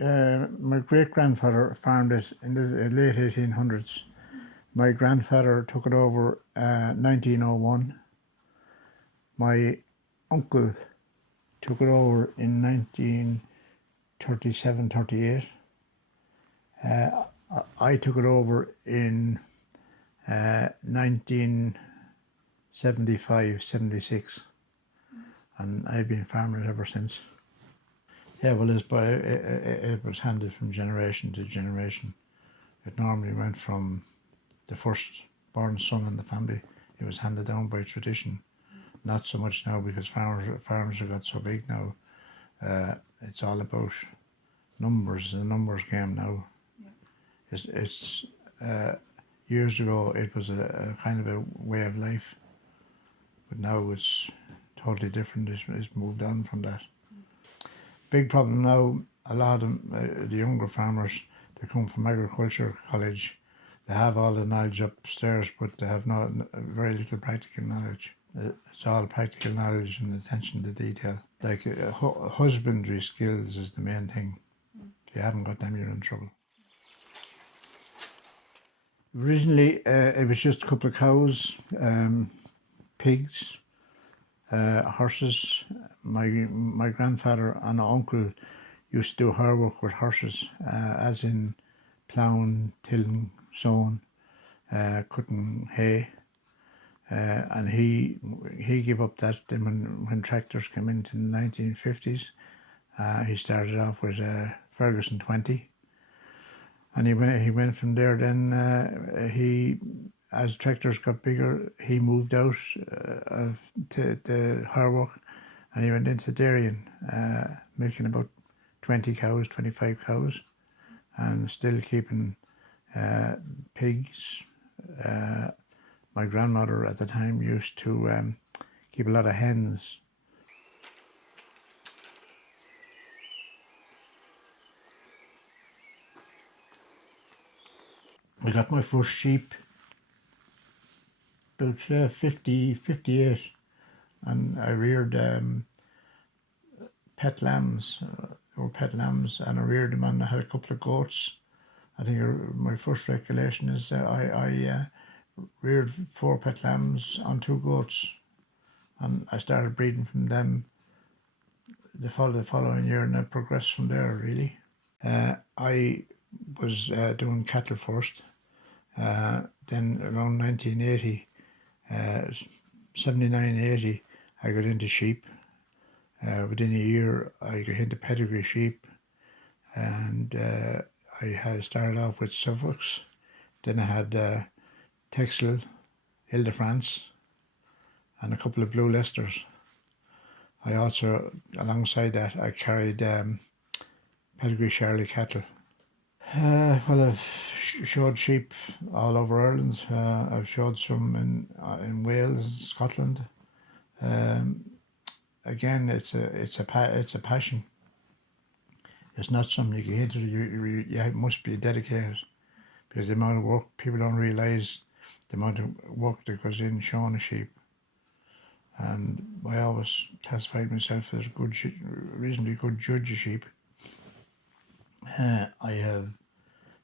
my great-grandfather farmed it in the late 1800s. My grandfather took it over 1901. My uncle took it over in 1937, 38. I took it over in 1975, 76, and I've been farming it ever since. Yeah, well, it was handed from generation to generation. It normally went from the first born son in the family. It was handed down by tradition. Not so much now, because farms have got so big now. It's all about numbers, the numbers game now. Yeah. It's years ago it was a kind of a way of life, but now it's totally different. It's moved on from that. Big problem now, a lot of them, the younger farmers, they come from agriculture college, they have all the knowledge upstairs, but they have very little practical knowledge. It's all practical knowledge and attention to detail. Like husbandry skills is the main thing. If you haven't got them, you're in trouble. Originally, it was just a couple of cows, pigs, horses. My grandfather and uncle used to do hard work with horses, as in ploughing, tilling, sowing, cutting hay. And he gave up that then when tractors came into the 1950s. He started off with a Ferguson 20, and he went from there. Then as tractors got bigger, he moved out to the hard work, and he went into dairying, milking about 20 cows, 25 cows, and still keeping pigs. My grandmother at the time used to keep a lot of hens. I got my first sheep about 58, and I reared pet lambs, and I reared them, and I had a couple of goats. I think my first recollection is I reared 4 pet lambs on 2 goats, and I started breeding from them the following year, and I progressed from there really. I was doing cattle first, then around 1980, 79, 80, I got into sheep. Within a year I got into pedigree sheep, and I had started off with Suffolks, then I had Texel, Ile-de-France, and a couple of Blue Leicesters. I also, alongside that, I carried pedigree Charley cattle. Well, I've showed sheep all over Ireland. I've showed some in Wales, Scotland. Again, it's a passion. It's not something you get into. You must be dedicated, because the amount of work, people don't realise the amount of work that goes in showing a sheep. And I always classified myself as a reasonably good judge of sheep. I have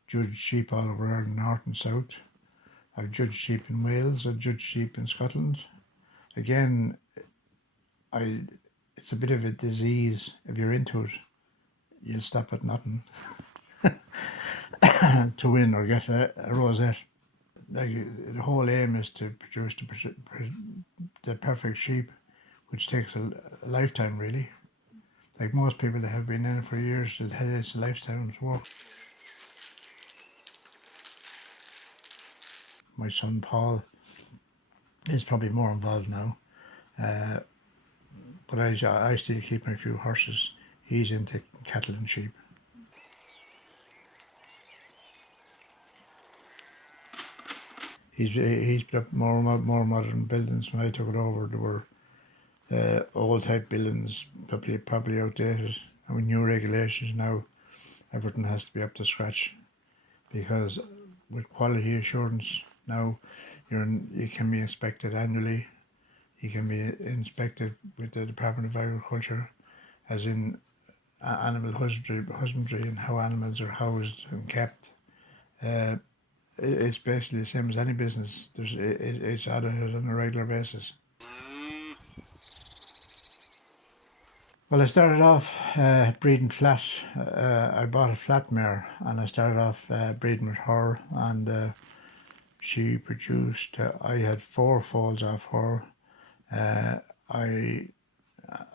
judged sheep all over Ireland, north and south. I've judged sheep in Wales. I've judged sheep in Scotland. Again, it's a bit of a disease. If you're into it, you'll stop at nothing to win or get a rosette. Like, the whole aim is to produce the perfect sheep, which takes a lifetime really. Like most people that have been in it for years, it's a lifetime's work. My son Paul is probably more involved now, but I still keep my few horses. He's into cattle and sheep. He's put up more modern buildings. When I took it over, there were old type buildings, probably outdated. And with new regulations now, everything has to be up to scratch, because with quality assurance now, you can be inspected annually. You can be inspected with the Department of Agriculture, as in animal husbandry and how animals are housed and kept. It's basically the same as any business. It's audited on a regular basis. Well, I started off breeding flat. I bought a flat mare and I started off breeding with her, and she produced, I had 4 foals off her. And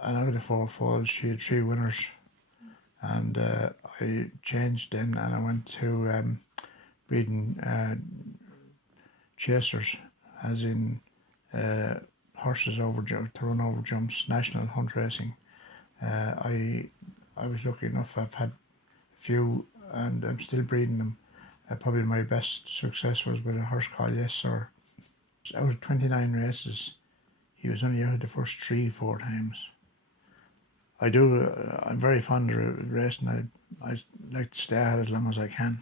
out of the 4 foals, she had 3 winners. And I changed then and I went to breeding chasers, as in horses to run over jumps, national hunt racing. I was lucky enough. I've had a few, and I'm still breeding them. Probably my best success was with a horse called Yes Sir. Out of 29 races, he was only out the first 3-4 times. I'm very fond of racing. I like to stay at it as long as I can.